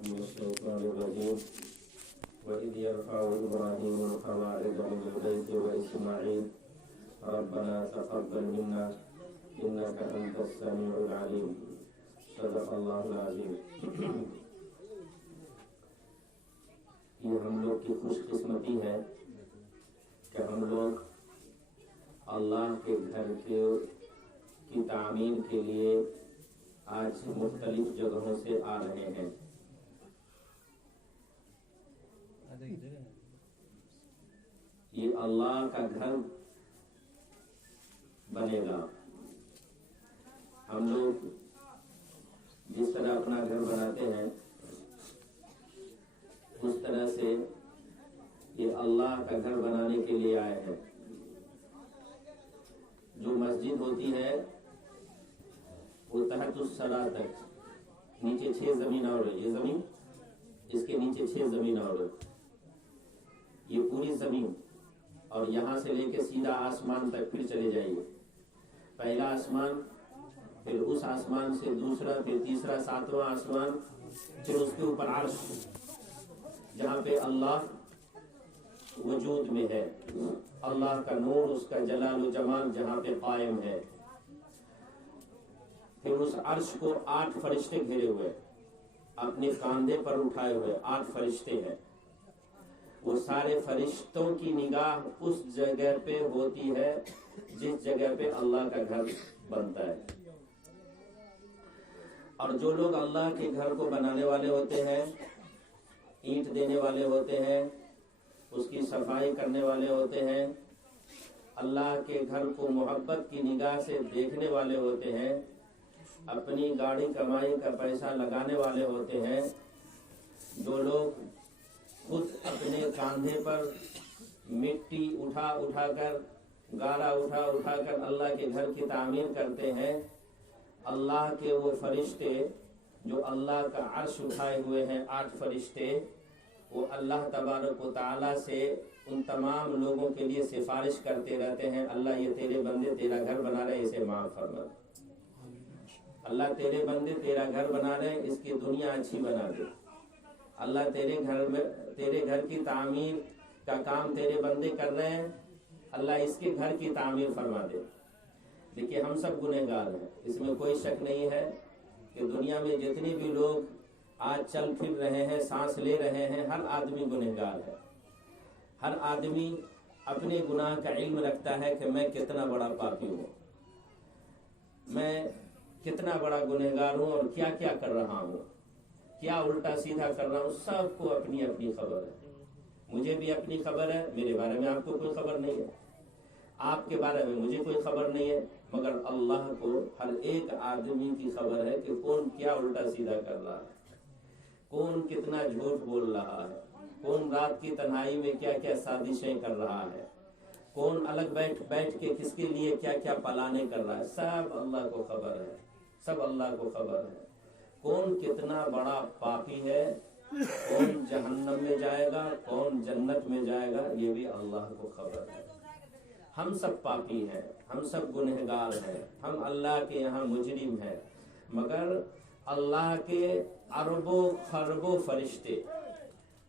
من الشيطان الرجيم وإذ يرفع إبراهيم القواعد من البيت وإسماعيل ربنا تقبل منا إنك أنت السميع العليم صدق الله العظيم۔ یہ ہم لوگ کی خوش قسمتی ہے کہ ہم لوگ اللہ کے گھر کی تعمیر کے لیے آج مختلف جگہوں سے آ رہے ہیں۔ یہ اللہ کا گھر بنے گا۔ ہم لوگ جس طرح اپنا گھر بناتے ہیں اس طرح سے یہ اللہ کا گھر بنانے کے لیے آئے ہیں۔ جو مسجد ہوتی ہے وہ تحت الصلاۃ تک، نیچے 6 زمین اور یہ زمین، اس کے نیچے 6 زمین اور یہ پوری زمین، اور یہاں سے لے کے سیدھا آسمان تک پھر چلے جائیے۔ پہلا آسمان، پھر اس آسمان سے دوسرا، پھر تیسرا، 7واں آسمان، پھر اس کے اوپر عرش جہاں پہ اللہ وجود میں ہے، اللہ کا نور، اس کا جلال و جمال جہاں پہ قائم ہے۔ پھر اس عرش کو 8 فرشتے گھیرے ہوئے، اپنے کاندھے پر اٹھائے ہوئے 8 فرشتے ہیں۔ وہ سارے فرشتوں کی نگاہ اس جگہ پہ ہوتی ہے جس جگہ پہ اللہ کا گھر بنتا ہے۔ اور جو لوگ اللہ کے گھر کو بنانے والے ہوتے ہیں، اینٹ دینے والے ہوتے ہیں، اس کی صفائی کرنے والے ہوتے ہیں، اللہ کے گھر کو محبت کی نگاہ سے دیکھنے والے ہوتے ہیں، اپنی گاڑی کمائی کا پیسہ لگانے والے ہوتے ہیں، جو لوگ خود اپنے کاندھے پر مٹی اٹھا اٹھا کر، گارا اٹھا اٹھا کر اللہ کے گھر کی تعمیر کرتے ہیں، اللہ کے وہ فرشتے جو اللہ کا عرش اٹھائے ہوئے ہیں 8 فرشتے، وہ اللہ تبارک و تعالیٰ سے ان تمام لوگوں کے لیے سفارش کرتے رہتے ہیں، اللہ یہ تیرے بندے تیرا گھر بنا رہے، اسے معاف فرما۔ اللہ تیرے بندے تیرا گھر بنا رہے، اس کی دنیا اچھی بنا دے۔ اللہ تیرے گھر کی تعمیر کا کام تیرے بندے کر رہے ہیں، اللہ اس کے گھر کی تعمیر فرما دے۔ دیکھیے ہم سب گنہگار ہیں، اس میں کوئی شک نہیں ہے کہ دنیا میں جتنے بھی لوگ آج چل پھر رہے ہیں، سانس لے رہے ہیں، ہر آدمی گنہگار ہے۔ ہر آدمی اپنے گناہ کا علم رکھتا ہے کہ میں کتنا بڑا پاپی ہوں، میں کتنا بڑا گنہگار ہوں اور کیا کیا کر رہا ہوں، کیا الٹا سیدھا کر رہا ہوں۔ سب کو اپنی اپنی خبر ہے، مجھے بھی اپنی خبر ہے، میرے بارے میں آپ کو کوئی خبر نہیں ہے، آپ کے بارے میں مجھے کوئی خبر نہیں ہے، مگر اللہ کو ہر ایک آدمی کی خبر ہے کہ کون کیا الٹا سیدھا کر رہا ہے، کون کتنا جھوٹ بول رہا ہے، کون رات کی تنہائی میں کیا کیا سازشیں کر رہا ہے، کون الگ بیٹھ کے کس کے لیے کیا کیا پلانے کر رہا ہے، سب اللہ کو خبر ہے، سب اللہ کو خبر ہے۔ کون کتنا بڑا پاپی ہے، کون جہنم میں جائے گا، کون جنت میں جائے گا، یہ بھی اللہ کو خبر ہے۔ ہم سب پاپی ہیں، ہم سب گنہگار ہیں، ہم اللہ کے یہاں مجرم ہیں، مگر اللہ کے اربوں خربوں فرشتے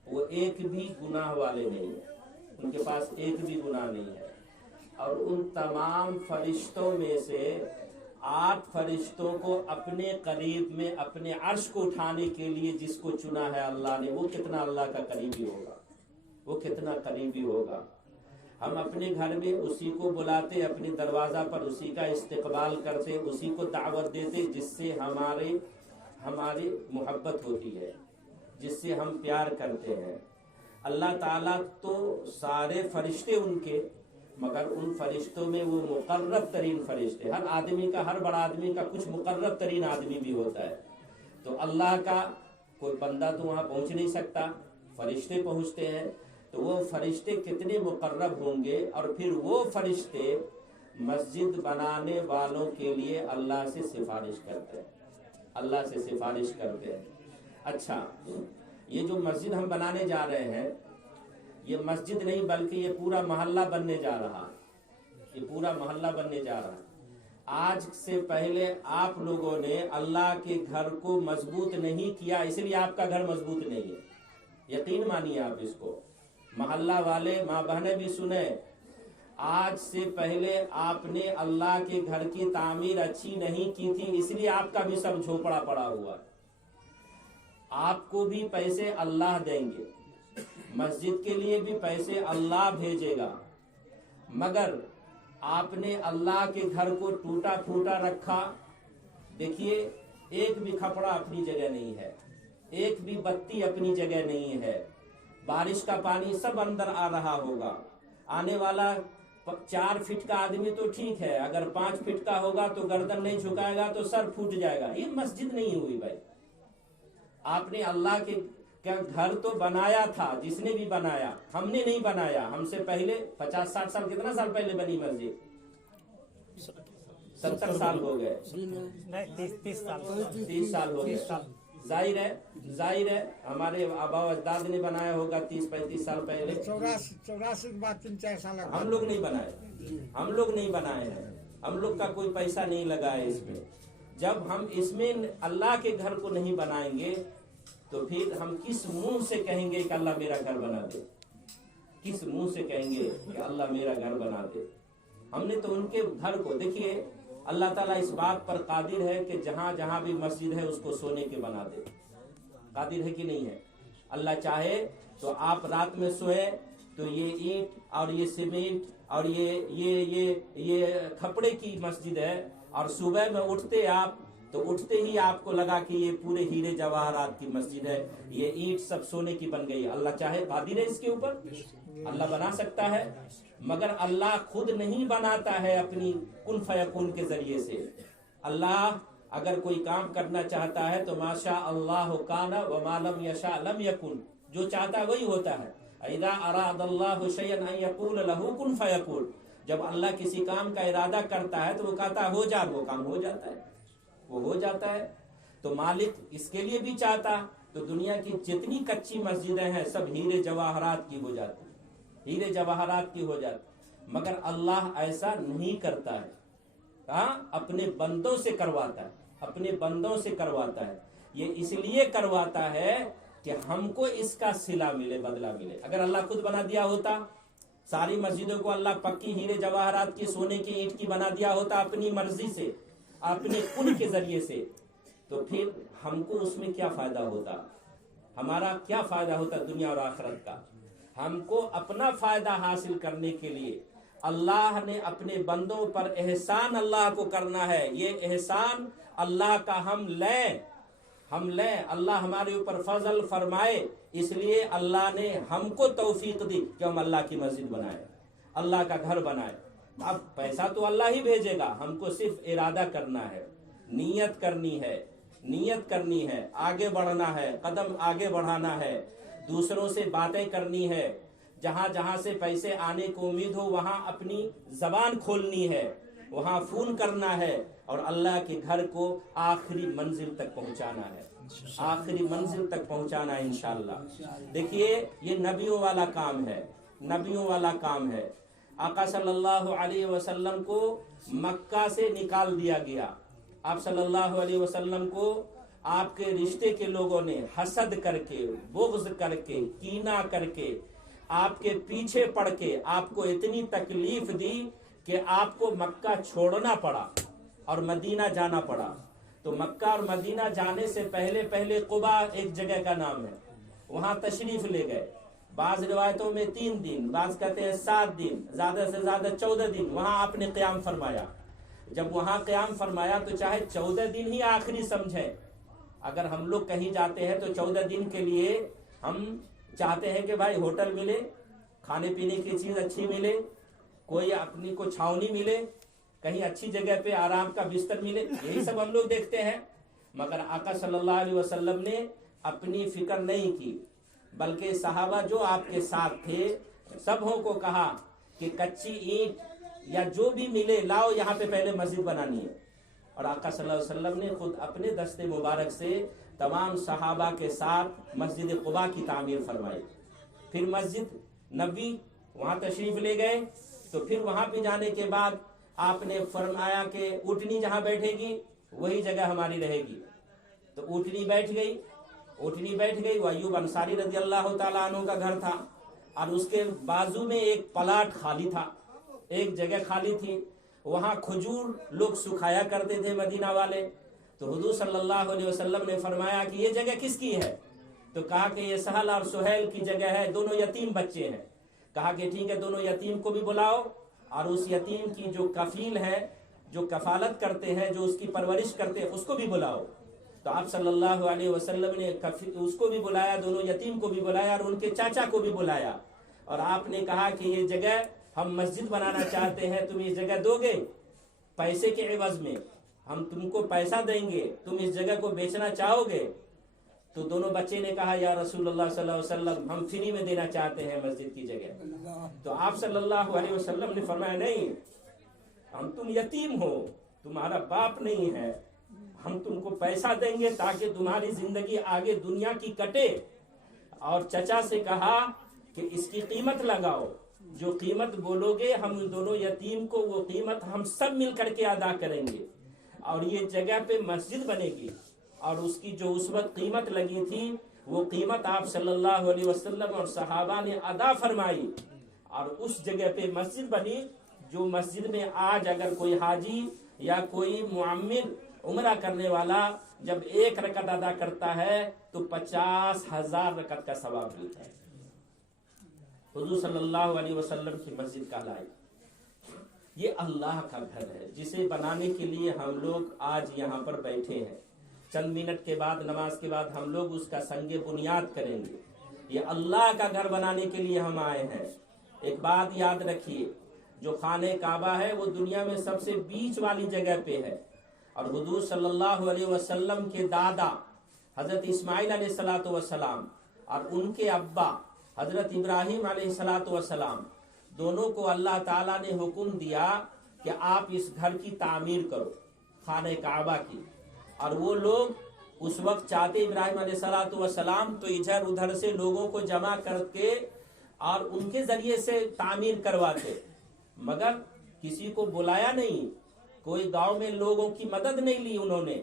وہ ایک بھی گناہ والے نہیں ہیں، ان کے پاس ایک بھی گناہ نہیں ہے۔ اور ان تمام فرشتوں میں سے 8 فرشتوں کو اپنے قریب میں اپنے عرش کو اٹھانے کے لیے جس کو چنا ہے اللہ نے، وہ کتنا اللہ کا قریبی ہوگا، وہ کتنا قریبی ہوگا۔ ہم اپنے گھر میں اسی کو بلاتے، اپنے دروازہ پر اسی کا استقبال کرتے، اسی کو دعوت دیتے جس سے ہماری محبت ہوتی ہے، جس سے ہم پیار کرتے ہیں۔ اللہ تعالیٰ تو سارے فرشتے ان کے، مگر ان فرشتوں میں وہ مقرب ترین فرشتے، ہر آدمی کا، ہر بڑا آدمی کا کچھ مقرب ترین آدمی بھی ہوتا ہے، تو اللہ کا کوئی بندہ تو وہاں پہنچ نہیں سکتا، فرشتے پہنچتے ہیں، تو وہ فرشتے کتنے مقرب ہوں گے۔ اور پھر وہ فرشتے مسجد بنانے والوں کے لیے اللہ سے سفارش کرتے ہیں، اللہ سے سفارش کرتے ہیں۔ اچھا، یہ جو مسجد ہم بنانے جا رہے ہیں، یہ مسجد نہیں بلکہ یہ پورا محلہ بننے جا رہا ہے، یہ پورا محلہ بننے جا رہا ہے۔ آج سے پہلے آپ لوگوں نے اللہ کے گھر کو مضبوط نہیں کیا، اس لیے آپ کا گھر مضبوط نہیں ہے۔ یقین مانیے آپ اس کو، محلہ والے ماں بہنیں بھی سنیں، آج سے پہلے آپ نے اللہ کے گھر کی تعمیر اچھی نہیں کی تھی، اس لیے آپ کا بھی سب جھوپڑا پڑا ہوا۔ آپ کو بھی پیسے اللہ دیں گے، مسجد کے لیے بھی پیسے اللہ بھیجے گا، مگر آپ نے اللہ کے گھر کو ٹوٹا پھوٹا رکھا۔ دیکھیے، ایک بھی کپڑا اپنی جگہ نہیں ہے، ایک بھی بتی اپنی جگہ نہیں ہے، بارش کا پانی سب اندر آ رہا ہوگا، آنے والا 4 فٹ کا آدمی تو ٹھیک ہے، اگر 5 فٹ کا ہوگا تو گردن نہیں جھکائے گا تو سر پھوٹ جائے گا۔ یہ مسجد نہیں ہوئی بھائی۔ آپ نے اللہ کے گھر تو بنایا تھا، جس نے بھی بنایا، ہم نے نہیں بنایا، ہم سے پہلے 50-60 سال، کتنا سال پہلے بنی مسجد؟ 70 سال ہو گئے، 30 سال 30 سال ہو گئے۔ ظاہر ہے ہمارے آباء و اجداد نے بنایا ہوگا 30-35 سال پہلے۔ 84 کے بعد 3-4 سال ہم لوگ نہیں بنائے، ہم لوگ نہیں بنائے ہیں، ہم لوگ کا کوئی پیسہ نہیں لگا ہے اس میں۔ جب ہم اس میں اللہ کے گھر کو نہیں بنائیں گے تو پھر ہم کس منہ سے کہیں گے کہ اللہ میرا گھر بنا دے؟ کس منہ سے کہیں گے کہ اللہ میرا گھر بنا دے؟ ہم نے تو ان کے گھر کو، دیکھیے اللہ تعالیٰ اس بات پر قادر ہے کہ جہاں جہاں بھی مسجد ہے اس کو سونے کے بنا دے۔ قادر ہے کہ نہیں ہے؟ اللہ چاہے تو آپ رات میں سوئے تو یہ اینٹ اور یہ سیمنٹ اور یہ کھپڑے کی مسجد ہے، اور صبح میں اٹھتے آپ تو اٹھتے ہی آپ کو لگا کہ یہ پورے ہیرے جواہرات کی مسجد ہے، یہ اینٹ سب سونے کی بن گئی۔ اللہ چاہے قادر ہے اس کے اوپر، اللہ بنا سکتا ہے، مگر اللہ خود نہیں بناتا ہے اپنی کن فیکون کے ذریعے سے۔ اللہ اگر کوئی کام کرنا چاہتا ہے تو ما شاء اللہ کان وما لم یشاء لم یکن، جو چاہتا ہے وہی ہوتا ہے۔ اذا اراد اللہ شیئا ان یقول له کن فیکون، جب اللہ کسی کام کا ارادہ کرتا ہے تو وہ کہتا ہے ہو جا، وہ کام ہو جاتا ہے، وہ ہو جاتا ہے۔ تو مالک اس کے لیے بھی چاہتا تو دنیا کی جتنی کچی مسجدیں ہیں سب ہیرے جواہرات کی ہو جاتی، ہیرے جواہرات کی ہو جاتی، مگر اللہ ایسا نہیں کرتا ہے، ہاں اپنے بندوں سے کرواتا ہے، اپنے بندوں سے کرواتا ہے۔ یہ اس لیے کرواتا ہے کہ ہم کو اس کا صلہ ملے، بدلہ ملے۔ اگر اللہ خود بنا دیا ہوتا، ساری مسجدوں کو اللہ پکی ہیرے جواہرات کی، سونے کی اینٹ کی بنا دیا ہوتا اپنی مرضی سے، اپنے کن کے ذریعے سے، تو پھر ہم کو اس میں کیا فائدہ ہوتا؟ ہمارا کیا فائدہ ہوتا دنیا اور آخرت کا؟ ہم کو اپنا فائدہ حاصل کرنے کے لیے اللہ نے اپنے بندوں پر احسان اللہ کو کرنا ہے۔ یہ احسان اللہ کا ہم لیں، اللہ ہمارے اوپر فضل فرمائے، اس لیے اللہ نے ہم کو توفیق دی کہ ہم اللہ کی مسجد بنائیں، اللہ کا گھر بنائیں۔ اب پیسہ تو اللہ ہی بھیجے گا، ہم کو صرف ارادہ کرنا ہے، نیت کرنی ہے، آگے بڑھنا ہے، قدم آگے بڑھانا ہے، دوسروں سے باتیں کرنی ہے، جہاں جہاں سے پیسے آنے کو امید ہو وہاں اپنی زبان کھولنی ہے، وہاں فون کرنا ہے، اور اللہ کے گھر کو آخری منزل تک پہنچانا ہے، آخری منزل تک پہنچانا ہے انشاءاللہ۔ دیکھیے یہ نبیوں والا کام ہے، نبیوں والا کام ہے۔ آقا صلی اللہ علیہ وسلم کو مکہ سے نکال دیا گیا، آپ صلی اللہ علیہ وسلم کو آپ کے رشتے کے لوگوں نے حسد کر کے، بغض کر کے، کینہ کر کے، آپ کے پیچھے پڑ کے آپ کو اتنی تکلیف دی کہ آپ کو مکہ چھوڑنا پڑا اور مدینہ جانا پڑا۔ تو مکہ اور مدینہ جانے سے پہلے قبا ایک جگہ کا نام ہے، وہاں تشریف لے گئے۔ بعض روایتوں میں 3 دن، بعض کہتے ہیں 7 دن، زیادہ سے زیادہ 14 دن وہاں آپ نے قیام فرمایا۔ جب وہاں قیام فرمایا تو چاہے 14 دن ہی آخری سمجھیں، اگر ہم لوگ کہیں جاتے ہیں تو 14 دن کے لیے ہم چاہتے ہیں کہ بھائی ہوٹل ملے، کھانے پینے کی چیز اچھی ملے، کوئی اپنی کو چھاونی ملے، کہیں اچھی جگہ پہ آرام کا بستر ملے، یہی سب ہم لوگ دیکھتے ہیں۔ مگر آقا صلی اللہ علیہ وسلم نے اپنی فکر نہیں کی، بلکہ صحابہ جو آپ کے ساتھ تھے سبوں کو کہا کہ کچی اینٹ یا جو بھی ملے لاؤ، یہاں پہ پہلے مسجد بنانی ہے۔ اور آقا صلی اللہ علیہ وسلم نے خود اپنے دستے مبارک سے تمام صحابہ کے ساتھ مسجد قباء کی تعمیر فرمائی۔ پھر مسجد نبوی وہاں تشریف لے گئے، تو پھر وہاں پہ جانے کے بعد آپ نے فرمایا کہ اونٹنی جہاں بیٹھے گی وہی جگہ ہماری رہے گی. تو اونٹنی بیٹھ گئی. وہ ایوب انصاری رضی اللہ تعالیٰ عنہ کا گھر تھا اور اس کے بازو میں ایک پلاٹ خالی تھا, ایک جگہ خالی تھی. وہاں کھجور لوگ سکھایا کرتے تھے مدینہ والے. تو حضور صلی اللہ علیہ وسلم نے فرمایا کہ یہ جگہ کس کی ہے؟ تو کہا کہ یہ سہل اور سہیل کی جگہ ہے, دونوں یتیم بچے ہیں. کہا کہ ٹھیک ہے, دونوں یتیم کو بھی بلاؤ اور اس یتیم کی جو کفیل ہے, جو کفالت کرتے ہیں, جو اس کی پرورش کرتے ہیں, اس کو بھی بلاؤ. تو آپ صلی اللہ علیہ وسلم نے اس کو بھی بلایا, دونوں یتیم کو بھی بلایا اور ان کے چاچا کو بھی بلایا. اور آپ نے کہا کہ یہ جگہ ہم مسجد بنانا چاہتے ہیں, تم یہ جگہ دو گے پیسے کے عوض میں, ہم تم کو پیسہ دیں گے, تم اس جگہ کو بیچنا چاہو گے؟ تو دونوں بچے نے کہا یا رسول اللہ صلی اللہ علیہ وسلم ہم فری میں دینا چاہتے ہیں مسجد کی جگہ. تو آپ صلی اللہ علیہ وسلم نے فرمایا نہیں, تم یتیم ہو, تمہارا باپ نہیں ہے, ہم تم کو پیسہ دیں گے تاکہ تمہاری زندگی آگے دنیا کی کٹے. اور چچا سے کہا کہ اس کی قیمت لگاؤ, جو قیمت بولو گے ہم دونوں یتیم کو وہ قیمت ہم سب مل کر کے ادا کریں گے, اور یہ جگہ پہ مسجد بنے گی. اور اس کی جو اس وقت قیمت لگی تھی وہ قیمت آپ صلی اللہ علیہ وسلم اور صحابہ نے ادا فرمائی, اور اس جگہ پہ مسجد بنی. جو مسجد میں آج اگر کوئی حاجی یا کوئی معمر عمرہ کرنے والا جب 1 رکعت ادا کرتا ہے تو 50,000 رکعت کا ثواب ملتا ہے. حضور صلی اللہ علیہ وسلم کی مسجد کہلائی. یہ اللہ کا گھر ہے جسے بنانے کے لیے ہم لوگ آج یہاں پر بیٹھے ہیں. چند منٹ کے بعد نماز کے بعد ہم لوگ اس کا سنگ بنیاد کریں گے. یہ اللہ کا گھر بنانے کے لیے ہم آئے ہیں. ایک بات یاد رکھیے, جو خانہ کعبہ ہے وہ دنیا میں سب سے بیچ والی جگہ پہ ہے, اور حضور صلی اللہ علیہ وسلم کے دادا حضرت اسماعیل علیہ الصلوۃ والسلام اور ان کے ابا حضرت ابراہیم علیہ الصلوۃ والسلام دونوں کو اللہ تعالیٰ نے حکم دیا کہ آپ اس گھر کی تعمیر کرو, خانہ کعبہ کی. اور وہ لوگ اس وقت چاہتے ابراہیم علیہ الصلوۃ والسلام تو ادھر ادھر سے لوگوں کو جمع کر کے اور ان کے ذریعے سے تعمیر کرواتے, مگر کسی کو بلایا نہیں, کوئی گاؤں میں لوگوں کی مدد نہیں لی انہوں نے,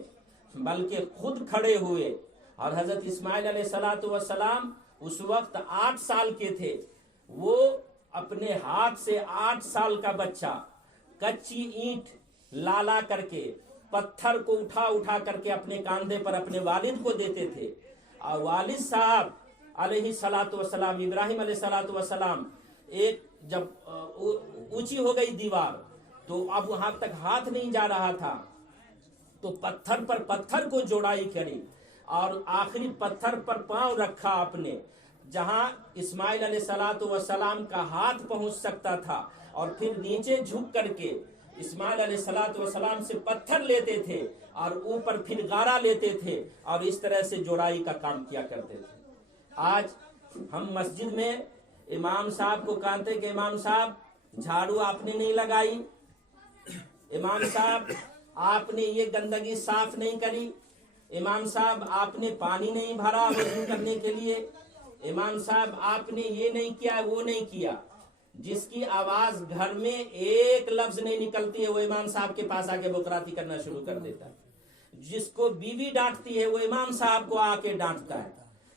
بلکہ خود کھڑے ہوئے. اور حضرت اسماعیل علیہ الصلوۃ والسلام اس وقت 8 سال کے تھے. وہ اپنے ہاتھ سے 8 سال کا بچہ کچی اینٹ لا کر کے پتھر کو اٹھا کر کے اپنے کاندھے پر اپنے والد کو دیتے تھے. اور والد صاحب علیہ الصلوۃ والسلام, ابراہیم علیہ الصلوۃ والسلام, ایک جب اونچی ہو گئی دیوار تو اب وہاں تک ہاتھ نہیں جا رہا تھا, تو پتھر پر پتھر کو جوڑائی کری اور آخری پتھر پر پاؤں رکھا آپ نے, جہاں اسماعیل علیہ الصلوۃ والسلام کا ہاتھ پہنچ سکتا تھا, اور پھر نیچے جھک کر کے اسماعیل علیہ الصلوۃ والسلام سے پتھر لیتے تھے اور اوپر پھر غارہ لیتے تھے, اور اس طرح سے جوڑائی کا کام کیا کرتے تھے. آج ہم مسجد میں امام صاحب کو کہتے کہ امام صاحب جھاڑو آپ نے نہیں لگائی, امام صاحب آپ نے یہ گندگی صاف نہیں کری, امام صاحب آپ نے پانی نہیں بھرا وضو کرنے کے لیے, امام صاحب آپ نے یہ نہیں کیا وہ نہیں کیا. جس کی آواز گھر میں ایک لفظ نہیں نکلتی ہے وہ امام صاحب کے پاس آ کے بکراتی کرنا شروع کر دیتا ہے. جس کو بیوی ڈانٹتی ہے وہ امام صاحب کو آ کے ڈانٹتا ہے.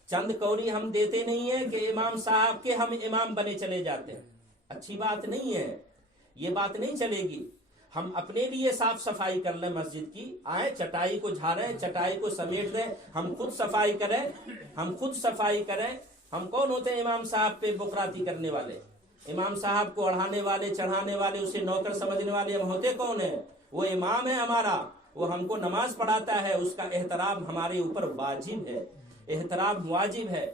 چند کوری ہم دیتے نہیں ہیں کہ امام صاحب کے ہم امام بنے چلے جاتے ہیں. اچھی بات نہیں ہے, یہ بات نہیں چلے گی. ہم اپنے لیے صاف صفائی کر لیں مسجد کی, آئیں چٹائی کو جھاڑیں, چٹائی کو سمیٹ دیں, ہم خود صفائی کریں. ہم کون ہوتے ہیں امام صاحب پہ بکراتی کرنے والے؟ امام صاحب کو اڑھانے والے, چڑھانے والے, اسے نوکر سمجھنے والے ہم ہوتے کون ہیں؟ وہ امام ہے ہمارا, وہ ہم کو نماز پڑھاتا ہے, اس کا احترام ہمارے اوپر واجب ہے, احترام واجب ہے.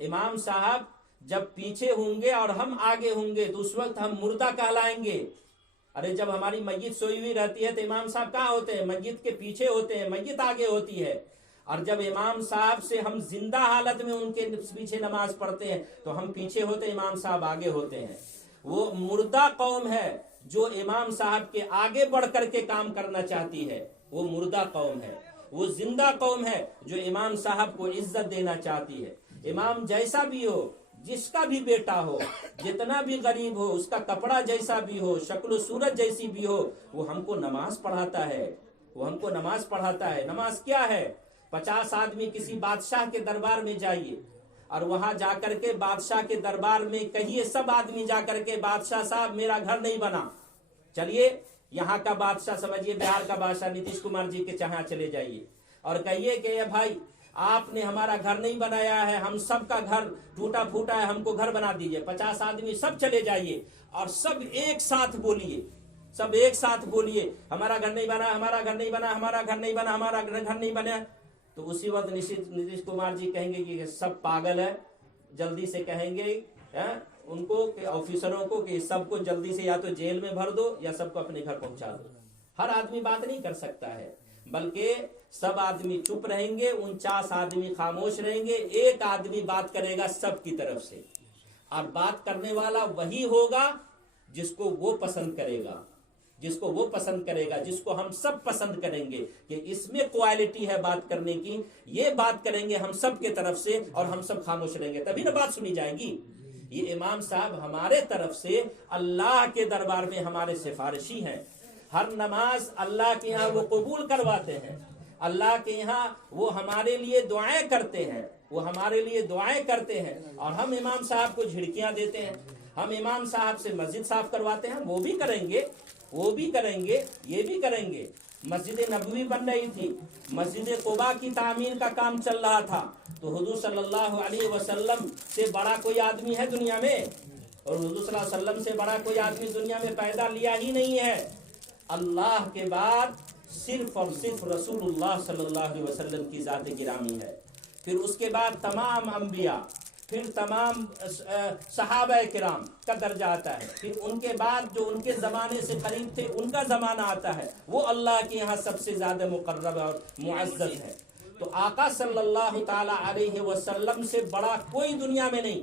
امام صاحب جب پیچھے ہوں گے اور ہم آگے ہوں گے تو اس وقت ہم مردہ کہلائیں گے. ارے جب ہماری میت سوئی ہوئی رہتی ہے تو امام صاحب کہاں ہوتے ہیں؟ میت کے پیچھے ہوتے ہیں, میت آگے ہوتی ہے. اور جب امام صاحب سے ہم زندہ حالت میں ان کے پیچھے نماز پڑھتے ہیں تو ہم پیچھے ہوتے ہیں, امام صاحب آگے ہوتے ہیں. وہ مردہ قوم ہے جو امام صاحب کے آگے بڑھ کر کے کام کرنا چاہتی ہے, وہ مردہ قوم ہے. وہ زندہ قوم ہے جو امام صاحب کو عزت دینا چاہتی ہے. امام جیسا بھی ہو, جس کا بھی بیٹا ہو، جتنا بھی غریب ہو، اس کا کپڑا جیسا بھی ہو، شکل و صورت جیسی بھی ہو، وہ ہم کو نماز پڑھاتا ہے، وہ ہم کو نماز پڑھاتا ہے۔ نماز کیا ہے؟ 50 آدمی کسی بادشاہ کے دربار میں جائیے اور وہاں جا کر کے بادشاہ کے دربار میں کہیے، سب آدمی جا کر کے بادشاہ صاحب میرا گھر نہیں بنا۔ چلیے یہاں کا بادشاہ سمجھیے بہار کا بادشاہ نتیش کمار جی کے چہاں چلے جائیے اور کہیے کہ اے بھائی آپ نے ہمارا گھر نہیں بنایا ہے، ہم سب کا گھر ٹوٹا پھوٹا ہے، ہم کو گھر بنا دیجئے۔ 50 آدمی سب چلے جائیے اور سب ایک ساتھ بولیے، سب ایک ساتھ بولیے، ہمارا گھر نہیں بنا، ہمارا گھر نہیں بنا، ہمارا گھر نہیں بنا، ہمارا گھر نہیں بنا۔ تو اسی وقت نتیش کمار جی کہیں گے کہ سب پاگل ہے، جلدی سے کہیں گے ان کو کہ آفیسروں کو کہ سب کو جلدی سے یا تو جیل میں بھر دو یا سب کو اپنے گھر پہنچا دو۔ ہر آدمی بات نہیں کر سکتا ہے، بلکہ سب آدمی چپ رہیں گے، 49 آدمی خاموش رہیں گے، ایک آدمی بات کرے گا سب کی طرف سے، اور بات کرنے والا وہی ہوگا جس کو وہ پسند کرے گا، جس کو وہ پسند کرے گا، جس کو ہم سب پسند کریں گے کہ اس میں کوالٹی ہے بات کرنے کی، یہ بات کریں گے ہم سب کے طرف سے اور ہم سب خاموش رہیں گے، تبھی نہ بات سنی جائے گی۔ یہ امام صاحب ہمارے طرف سے اللہ کے دربار میں ہمارے سفارشی ہیں۔ ہر نماز اللہ کے یہاں وہ قبول کرواتے ہیں، اللہ کے یہاں وہ ہمارے لیے دعائیں کرتے ہیں، وہ ہمارے لیے دعائیں کرتے ہیں، اور ہم امام صاحب کو جھڑکیاں دیتے ہیں، ہم امام صاحب سے مسجد صاف کرواتے ہیں، وہ بھی کریں گے، وہ بھی کریں گے، یہ بھی کریں گے۔ مسجد نبوی بن رہی تھی، مسجد قباء کی تعمیر کا کام چل رہا تھا، تو حضور صلی اللہ علیہ وسلم سے بڑا کوئی آدمی ہے دنیا میں؟ اور حضور صلی اللہ علیہ وسلم سے بڑا کوئی آدمی دنیا میں پیدا لیا ہی نہیں ہے۔ اللہ کے بعد صرف اور صرف رسول اللہ صلی اللہ علیہ وسلم کی ذات گرامی ہے، پھر اس کے بعد تمام انبیاء، پھر تمام صحابہ کرام کا درجہ آتا ہے، پھر ان کے بعد جو ان کے زمانے سے قریب تھے ان کا زمانہ آتا ہے، وہ اللہ کے یہاں سب سے زیادہ مقرب اور معزز ہے۔ تو آقا صلی اللہ تعالی علیہ وسلم سے بڑا کوئی دنیا میں نہیں،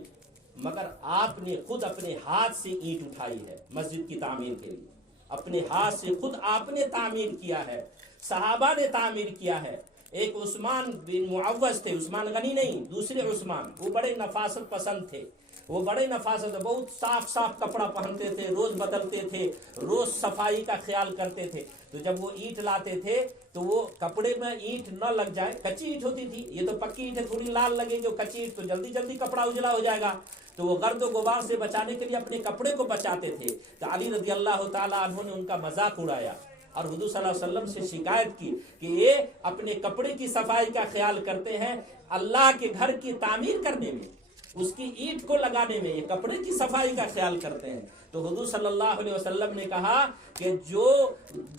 مگر آپ نے خود اپنے ہاتھ سے اینٹ اٹھائی ہے مسجد کی تعمیر کے لیے، اپنے ہاتھ سے خود آپ نے تعمیر کیا ہے، صحابہ نے تعمیر کیا ہے۔ ایک عثمان بن معوذ تھے، عثمان غنی نہیں، دوسرے عثمان، وہ بڑے نفاست پسند تھے، وہ بڑے نفاست، بہت صاف صاف کپڑا پہنتے تھے، روز بدلتے تھے، روز صفائی کا خیال کرتے تھے۔ تو جب وہ اینٹ لاتے تھے تو وہ کپڑے میں اینٹ نہ لگ جائے، کچی اینٹ ہوتی تھی، یہ تو پکی اینٹ ہے، تھوڑی لال لگے گی، کچی اینٹ تو جلدی جلدی کپڑا اجلا ہو جائے گا، تو وہ گرد و غبار سے بچانے کے لیے اپنے کپڑے کو بچاتے تھے۔ تو علی رضی اللہ تعالیٰ عنہ نے ان کا مذاق اڑایا اور حضور صلی اللہ علیہ وسلم سے شکایت کی کہ یہ اپنے کپڑے کی صفائی کا خیال کرتے ہیں، اللہ کے گھر کی تعمیر کرنے میں، اس کی اینٹ کو لگانے میں یہ کپڑے کی صفائی کا خیال کرتے ہیں۔ تو حضور صلی اللہ علیہ وسلم نے کہا کہ جو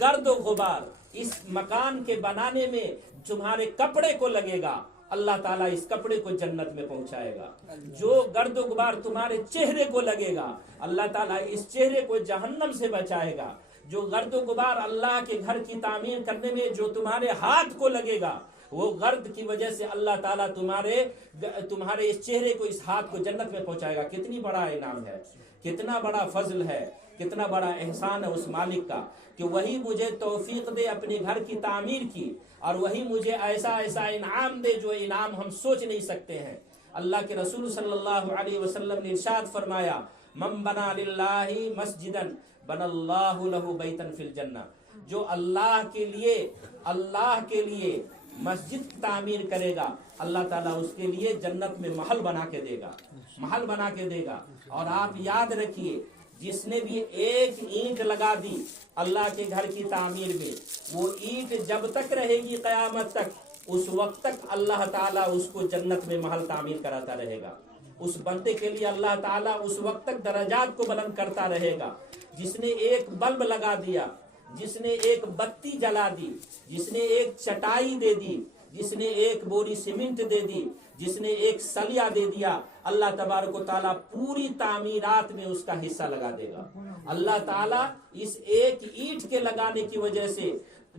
گرد و غبار اس مکان کے بنانے میں تمہارے کپڑے کو لگے گا، اللہ تعالیٰ اس کپڑے کو جنت میں پہنچائے گا۔ جو گرد و غبار تمہارے چہرے کو لگے گا، اللہ تعالیٰ اس چہرے کو جہنم سے بچائے گا۔ جو گرد و غبار اللہ کے گھر کی تعمیر کرنے میں جو تمہارے ہاتھ کو لگے گا، وہ غرد کی وجہ سے اللہ تعالیٰ تمہارے اس چہرے کو، اس ہاتھ کو جنت میں پہنچائے گا۔ کتنی بڑا انعام ہے، کتنا بڑا فضل ہے، کتنا بڑا احسان ہے اس مالک کا کہ وہی مجھے توفیق دے اپنے گھر کی تعمیر کی، اور وہی مجھے ایسا ایسا انعام دے جو انعام ہم سوچ نہیں سکتے ہیں۔ اللہ کے رسول صلی اللہ علیہ وسلم نے ارشاد فرمایا، من بنا للہ مسجدا بن اللہ لہ بیتا فی الجنہ، جو اللہ کے لیے مسجد تعمیر کرے گا، اللہ تعالیٰ اس کے لیے جنت میں محل بنا کے دے گا۔ اور آپ یاد رکھیے، جس نے بھی ایک اینٹ لگا دی اللہ کے گھر کی تعمیر میں، وہ اینٹ جب تک رہے گی قیامت تک، اس وقت تک اللہ تعالیٰ اس کو جنت میں محل تعمیر کراتا رہے گا۔ اس بندے کے لیے اللہ تعالیٰ اس وقت تک درجات کو بلند کرتا رہے گا۔ جس نے ایک بلب لگا دیا، جس نے ایک بتی جلا دی، جس نے ایک چٹائی دے دی، جس نے ایک بوری سیمنٹ دے دی، جس نے ایک سلیا دے دیا، اللہ تبارک و تعالیٰ پوری تعمیرات میں اس کا حصہ لگا دے گا۔ اللہ تعالیٰ اس ایک اینٹ کے لگانے کی وجہ سے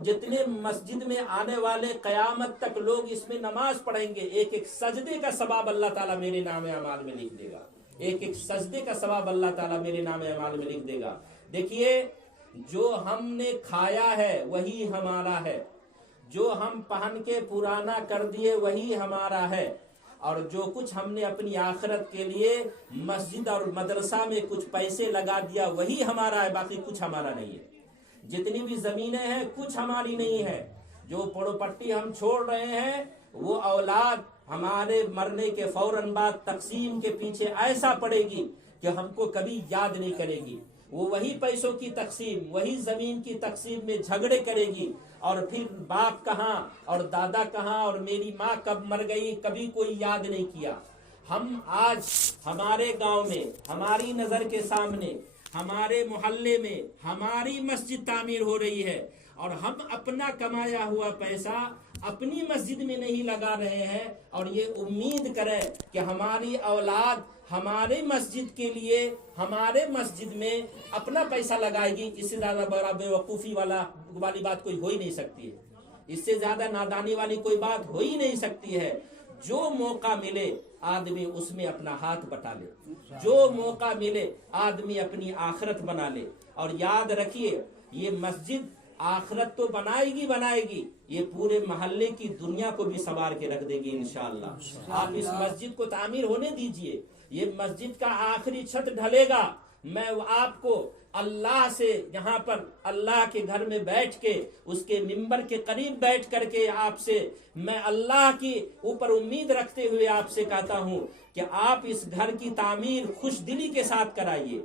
جتنے مسجد میں آنے والے قیامت تک لوگ اس میں نماز پڑھیں گے، ایک ایک سجدے کا ثواب اللہ تعالیٰ میرے نام اعمال میں لکھ دے گا، ایک ایک سجدے کا ثواب اللہ تعالیٰ میرے نام اعمال میں لکھ دے گا۔ دیکھیے، جو ہم نے کھایا ہے وہی ہمارا ہے، جو ہم پہن کے پرانا کر دیے وہی ہمارا ہے، اور جو کچھ ہم نے اپنی آخرت کے لیے مسجد اور مدرسہ میں کچھ پیسے لگا دیا وہی ہمارا ہے، باقی کچھ ہمارا نہیں ہے. جتنی بھی زمینیں ہیں کچھ ہماری نہیں ہے. جو پروپرٹی ہم چھوڑ رہے ہیں وہ اولاد ہمارے مرنے کے فوراً بعد تقسیم کے پیچھے ایسا پڑے گی کہ ہم کو کبھی یاد نہیں کرے گی. وہ وہی پیسوں کی تقسیم، وہی زمین کی تقسیم میں جھگڑے کرے گی، اور پھر باپ کہاں اور دادا کہاں اور میری ماں کب مر گئی کبھی کوئی یاد نہیں کیا. ہم آج ہمارے گاؤں میں ہماری نظر کے سامنے ہمارے محلے میں ہماری مسجد تعمیر ہو رہی ہے، اور ہم اپنا کمایا ہوا پیسہ اپنی مسجد میں نہیں لگا رہے ہیں، اور یہ امید کریں کہ ہماری اولاد ہمارے مسجد کے لیے ہمارے مسجد میں اپنا پیسہ لگائے گی. اس سے زیادہ بڑا بے وقوفی والی بات کوئی ہو ہی نہیں سکتی ہے. اس سے زیادہ نادانی والی کوئی بات ہو ہی نہیں سکتی ہے. جو موقع ملے آدمی اس میں اپنا ہاتھ بٹا لے، جو موقع ملے آدمی اپنی آخرت بنا لے. اور یاد رکھیے یہ مسجد آخرت تو بنائے گی، یہ پورے محلے کی دنیا کو بھی سنوار کے رکھ دے گی انشاءاللہ. آپ اس مسجد کو تعمیر ہونے دیجئے. یہ مسجد کا آخری چھت ڈھلے گا. میں آپ کو اللہ سے یہاں پر اللہ کے گھر میں بیٹھ کے اس کے منبر کے قریب بیٹھ کر کے آپ سے میں اللہ کی اوپر امید رکھتے ہوئے آپ سے کہتا ہوں کہ آپ اس گھر کی تعمیر خوش دلی کے ساتھ کرائیے،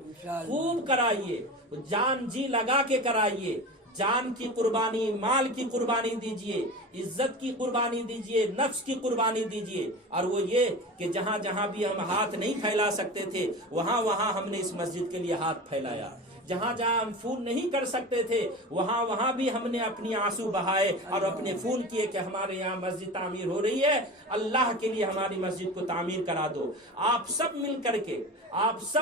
خوب کرائیے، جان جی لگا کے کرائیے. جان کی قربانی، مال کی قربانی دیجئے، عزت کی قربانی دیجئے، نفس کی قربانی دیجئے. اور وہ یہ کہ جہاں جہاں بھی ہم ہاتھ نہیں پھیلا سکتے تھے وہاں ہم نے اس مسجد کے لیے ہاتھ پھیلایا. جہاں جہاں ہم فون نہیں کر سکتے تھے وہاں بھی ہم نے اپنی آنسو بہائے اور اپنے فون کیے کہ ہمارے یہاں مسجد تعمیر ہو رہی ہے، اللہ کے لیے ہماری مسجد کو تعمیر کرا دو. آپ سب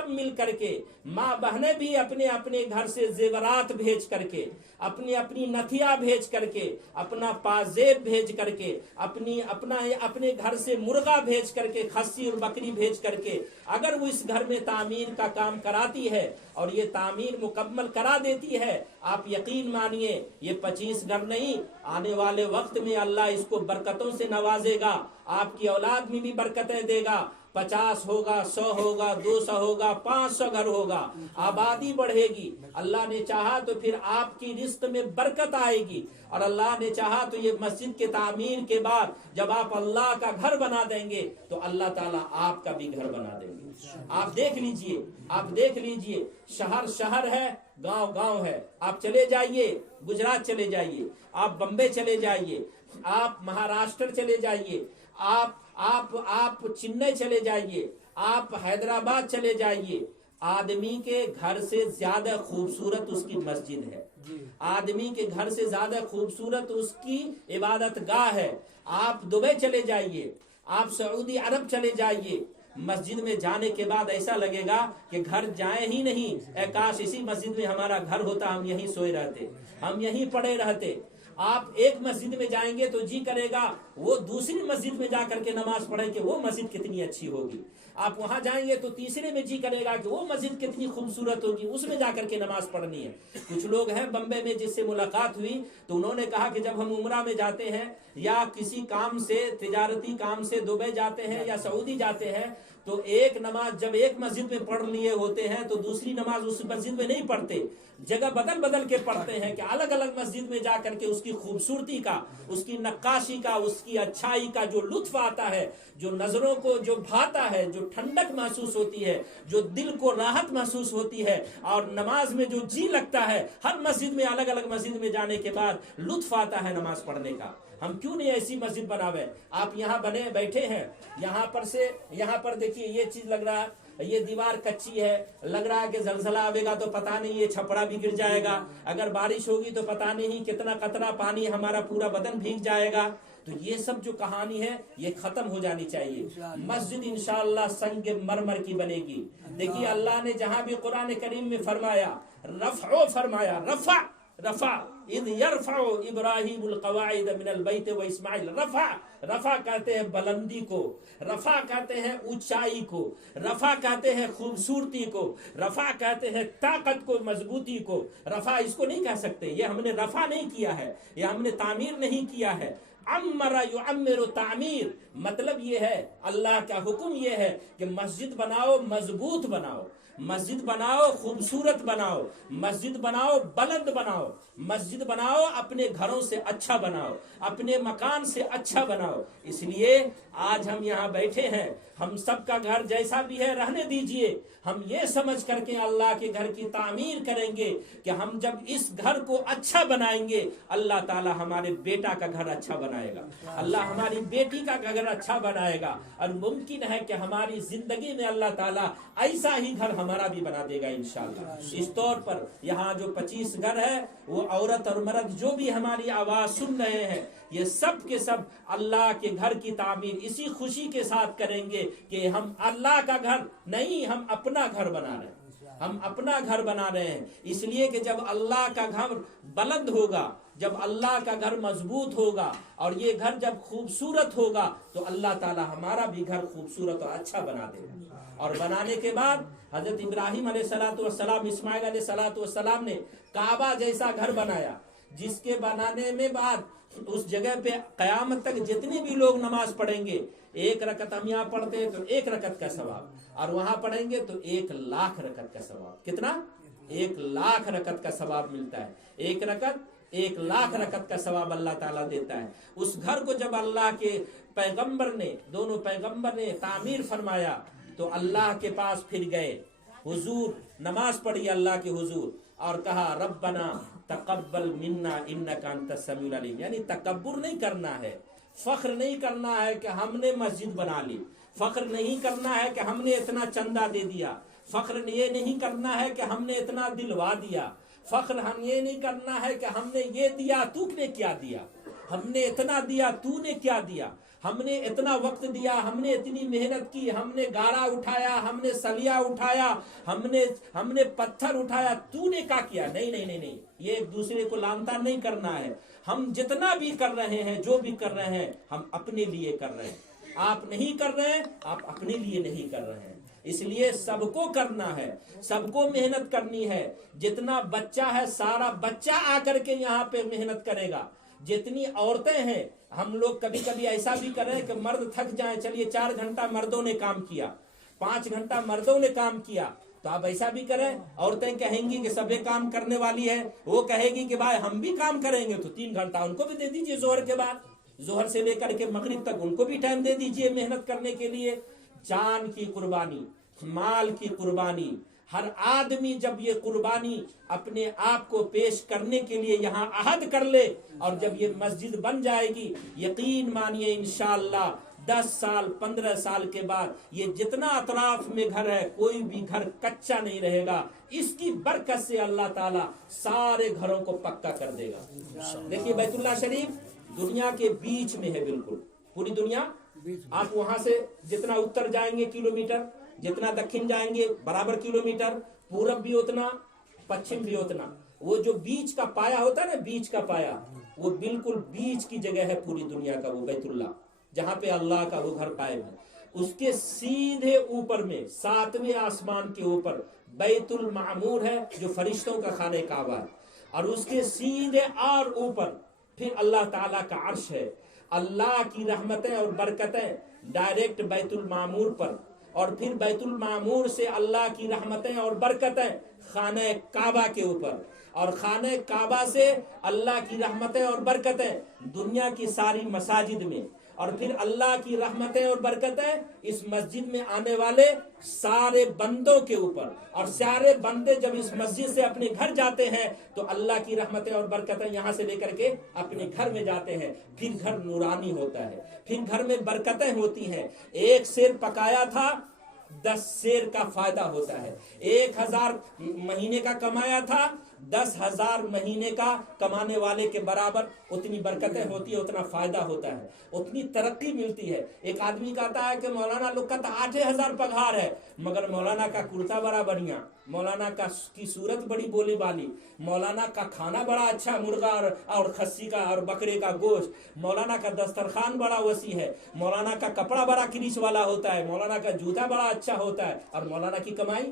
مل کر کے ماں بہنیں بھی اپنے اپنے گھر سے زیورات بھیج کر کے، اپنی نتھیا بھیج کر کے، اپنا پازیب بھیج کر کے، اپنے گھر سے مرغا بھیج کر کے، خسی اور بکری بھیج کر کے اگر وہ اس گھر میں تعمیر کا کام کراتی ہے اور یہ تعمیر مکمل کرا دیتی ہے، آپ یقین مانیے یہ 25 گھر نہیں، آنے والے وقت میں اللہ اس کو برکتوں سے نوازے گا. آپ کی اولاد میں بھی برکتیں دے گا. 50 ہوگا، 100 ہوگا، 200 ہوگا، 500 گھر ہوگا، آبادی بڑھے گی. اللہ نے چاہا تو پھر آپ کی رزق میں برکت آئے گی، اور اللہ نے چاہا تو یہ مسجد کے تعمیر کے بعد جب آپ اللہ کا گھر بنا دیں گے تو اللہ تعالیٰ آپ کا بھی گھر بنا دیں گے. آپ دیکھ لیجئے شہر ہے، گاؤں ہے. آپ چلے جائیے، گجرات چلے جائیے، آپ بمبے چلے جائیے، آپ مہاراشٹر چلے جائیے، آپ چنئی چلے جائیے، آپ حیدرآباد چلے جائیے. آدمی کے گھر سے زیادہ خوبصورت اس کی مسجد ہے، آدمی کے گھر سے زیادہ خوبصورت اس کی عبادت گاہ ہے. آپ دبئی چلے جائیے، آپ سعودی عرب چلے جائیے، مسجد میں جانے کے بعد ایسا لگے گا کہ گھر جائیں ہی نہیں، اے کاش اسی مسجد میں ہمارا گھر ہوتا، ہم یہیں سوئے رہتے، ہم یہیں پڑے رہتے. آپ ایک مسجد میں جائیں گے تو جی کرے گا وہ دوسری مسجد میں جا کر کے نماز پڑھیں کہ وہ مسجد کتنی اچھی ہوگی. آپ وہاں جائیں گے تو تیسرے میں جی کرے گا کہ وہ مسجد کتنی خوبصورت ہوگی، اس میں جا کر کے نماز پڑھنی ہے. کچھ لوگ ہیں بمبے میں جس سے ملاقات ہوئی تو انہوں نے کہا کہ جب ہم عمرہ میں جاتے ہیں یا کسی کام سے، تجارتی کام سے دبئی جاتے ہیں یا سعودی جاتے ہیں تو ایک نماز جب ایک مسجد میں پڑھ لیے ہوتے ہیں تو دوسری نماز اس مسجد میں نہیں پڑھتے، جگہ بدل کے پڑھتے ہیں کہ الگ الگ مسجد میں جا کر کے اس کی خوبصورتی کا، اس کی نقاشی کا، اس کی اچھائی کا جو لطف آتا ہے، جو نظروں کو جو بھاتا ہے، جو ٹھنڈک محسوس ہوتی ہے، جو دل کو راحت محسوس ہوتی ہے، اور نماز میں جو جی لگتا ہے، ہر مسجد میں الگ الگ مسجد میں جانے کے بعد لطف آتا ہے نماز پڑھنے کا. ہم کیوں نہیں ایسی مسجد بناوے؟ آپ یہاں بیٹھے ہیں، یہاں پر دیکھیے یہ چیز لگ رہا ہے، یہ دیوار کچی ہے، لگ رہا ہے کہ زلزلہ آئے گا تو پتہ نہیں یہ چھپڑا بھی گر جائے گا، اگر بارش ہوگی تو پتہ نہیں کتنا قطرہ پانی ہمارا پورا بدن بھیگ جائے گا. تو یہ سب جو کہانی ہے یہ ختم ہو جانی چاہیے. مسجد انشاءاللہ سنگ مرمر کی بنے گی. دیکھیے اللہ نے جہاں بھی قرآن کریم میں فرمایا رفع اذ یرفع ابراہیم القواعد من البیت و اسماعیل. رفع کہتے ہیں بلندی کو، رفع کہتے ہیں اونچائی کو، رفع کہتے ہیں خوبصورتی کو، رفع کہتے ہیں طاقت کو، مضبوطی کو. رفع اس کو نہیں کہہ سکتے، یہ ہم نے رفع نہیں کیا ہے، یہ ہم نے تعمیر نہیں کیا ہے. عمر یعمر تعمیر، مطلب یہ ہے اللہ کا حکم یہ ہے کہ مسجد بناؤ، مضبوط بناؤ، مسجد بناؤ، خوبصورت بناؤ، مسجد بناؤ، بلند بناؤ، مسجد بناؤ، اپنے گھروں سے اچھا بناؤ، اپنے مکان سے اچھا بناؤ۔ اس لیے آج ہم یہاں بیٹھے ہیں، ہم سب کا گھر جیسا بھی ہے رہنے دیجئے، ہم یہ سمجھ کر کے اللہ کے گھر کی تعمیر کریں گے کہ ہم جب اس گھر کو اچھا بنائیں گے، اللہ تعالی ہمارے بیٹا کا گھر اچھا بنائے گا، اللہ ہماری بیٹی کا گھر اچھا بنائے گا، اور ممکن ہے کہ ہماری زندگی میں اللہ تعالی ایسا ہی گھر ہمارا بھی بنا دے گا انشاءاللہ۔ اس طور پر یہاں جو 25 گھر ہے، وہ عورت اور مرد جو بھی ہماری آواز سن رہے ہیں، یہ سب کے سب اللہ کے گھر کی تعمیر اسی خوشی کے ساتھ کریں گے کہ ہم اللہ کا گھر نہیں، ہم اپنا گھر بنا رہے ہیں، ہم اپنا گھر بنا رہے ہیں۔ اس لیے کہ جب اللہ کا گھر بلند ہوگا، جب اللہ کا گھر مضبوط ہوگا، اور یہ گھر جب خوبصورت ہوگا، تو اللہ تعالی ہمارا بھی گھر خوبصورت اور اچھا بنا دے گا۔ اور بنانے کے بعد حضرت ابراہیم علیہ السلام، اسماعیل علیہ السلام نے کعبہ جیسا گھر بنایا، جس کے بنانے میں بعد اس جگہ پہ قیامت تک جتنے بھی لوگ نماز پڑھیں گے، 1 رکعت ہم یہاں پڑھتے ہیں تو 1 رکعت کا ثواب، اور وہاں پڑھیں گے تو 1,00,000 رکعت کا ثواب۔ کتنا؟ 1,00,000 رکعت کا ثواب ملتا ہے۔ 1 رکعت 1,00,000 رکعت کا ثواب اللہ تعالیٰ دیتا ہے۔ اس گھر کو جب اللہ کے پیغمبر نے، دونوں پیغمبر نے تعمیر فرمایا، تو اللہ کے پاس پھر گئے، حضور نماز پڑھی اللہ کے حضور، اور کہا ربنا تقبل منا انک انت السمیع العلیم۔ یعنی تکبر نہیں کرنا ہے، فخر نہیں کرنا ہے کہ ہم نے مسجد بنا لی، فخر نہیں کرنا ہے کہ ہم نے اتنا چندہ دے دیا، فخر یہ نہیں کرنا ہے کہ ہم نے اتنا دلوا دیا، فخر ہم یہ نہیں کرنا ہے کہ ہم نے یہ دیا تو نے کیا دیا، ہم نے اتنا دیا تو نے کیا دیا، ہم نے اتنا وقت دیا، ہم نے اتنی محنت کی، ہم نے گارا اٹھایا، ہم نے سلیا اٹھایا، ہم نے پتھر اٹھایا، تو نے کیا؟ نہیں، یہ ایک دوسرے کو لانتا نہیں کرنا ہے۔ ہم جتنا بھی کر رہے ہیں، جو بھی کر رہے ہیں، ہم اپنے لیے کر رہے ہیں، آپ نہیں کر رہے ہیں، آپ اپنے لیے نہیں کر رہے ہیں۔ اس لیے سب کو کرنا ہے، سب کو محنت کرنی ہے۔ جتنا بچہ ہے، سارا بچہ آ کر کے یہاں پہ محنت کرے گا۔ جتنی عورتیں ہیں، ہم لوگ کبھی کبھی ایسا بھی کریں کہ مرد تھک جائیں، چلیے 4 گھنٹہ مردوں نے کام کیا، 5 گھنٹہ مردوں نے کام کیا، تو آپ ایسا بھی کریں۔ عورتیں کہیں گی کہ سبھی کام کرنے والی ہے، وہ کہے گی کہ بھائی ہم بھی کام کریں گے، تو 3 گھنٹہ ان کو بھی دے دیجئے، ظہر کے بعد، ظہر سے لے کر کے مغرب تک ان کو بھی ٹائم دے دیجئے محنت کرنے کے لیے۔ جان کی قربانی، مال کی قربانی، ہر آدمی جب یہ قربانی اپنے آپ کو پیش کرنے کے لیے یہاں عہد کر لے، اور جب یہ مسجد بن جائے گی، یقین مانیے انشاءاللہ 10 سال 15 سال کے بعد یہ جتنا اطراف میں گھر ہے، کوئی بھی گھر کچا نہیں رہے گا۔ اس کی برکت سے اللہ تعالیٰ سارے گھروں کو پکا کر دے گا۔ دیکھیے بیت اللہ شریف دنیا کے بیچ میں ہے، بالکل پوری دنیا۔ آپ وہاں سے جتنا اتر جائیں گے کلومیٹر، جتنا دکھن جائیں گے برابر کلومیٹر، پورب بھی اتنا، پچھم بھی اتنا۔ وہ جو بیچ کا پایا ہوتا ہے نا، بیچ کا پایا، وہ بالکل بیچ کی جگہ ہے پوری دنیا کا، وہ بیت اللہ جہاں پہ اللہ کا وہ گھر قائم ہے۔ اس کے سیدھے اوپر میں 7ویں آسمان کے اوپر بیت المعمور ہے، جو فرشتوں کا خانہ کعبہ ہے، اور اس کے سیدھے اور اوپر پھر اللہ تعالیٰ کا عرش ہے۔ اللہ کی رحمتیں اور برکتیں ڈائریکٹ بیت المعمور پر، اور پھر بیت المعمور سے اللہ کی رحمتیں اور برکتیں خانہ کعبہ کے اوپر، اور خانہ کعبہ سے اللہ کی رحمتیں اور برکتیں دنیا کی ساری مساجد میں، اور پھر اللہ کی رحمتیں اور برکتیں اس مسجد میں آنے والے سارے بندوں کے اوپر، اور سارے بندے جب اس مسجد سے اپنے گھر جاتے ہیں تو اللہ کی رحمتیں اور برکتیں یہاں سے لے کر کے اپنے گھر میں جاتے ہیں۔ پھر گھر نورانی ہوتا ہے، پھر گھر میں برکتیں ہوتی ہیں۔ 1 سیر پکایا تھا، 10 سیر کا فائدہ ہوتا ہے۔ 1000 مہینے کا کمایا تھا، 10,000 مہینے کا کمانے والے کے برابر اتنی برکتیں ہوتی ہے، اتنا فائدہ ہوتا ہے، اتنی ترقی ملتی ہے۔ ایک آدمی کہتا ہے کہ مولانا لوگ کا تو 8,000 پگھار ہے، مگر مولانا کا کرتا بڑا بڑھیا، مولانا کی صورت بڑی بولی بالی، مولانا کا کھانا بڑا اچھا، مرغا اور خسی کا اور بکرے کا گوشت، مولانا کا دسترخوان بڑا وسیع ہے، مولانا کا کپڑا بڑا کریچ والا ہوتا ہے، مولانا کا جوتا بڑا اچھا ہوتا ہے، اور مولانا کی کمائی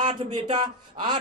8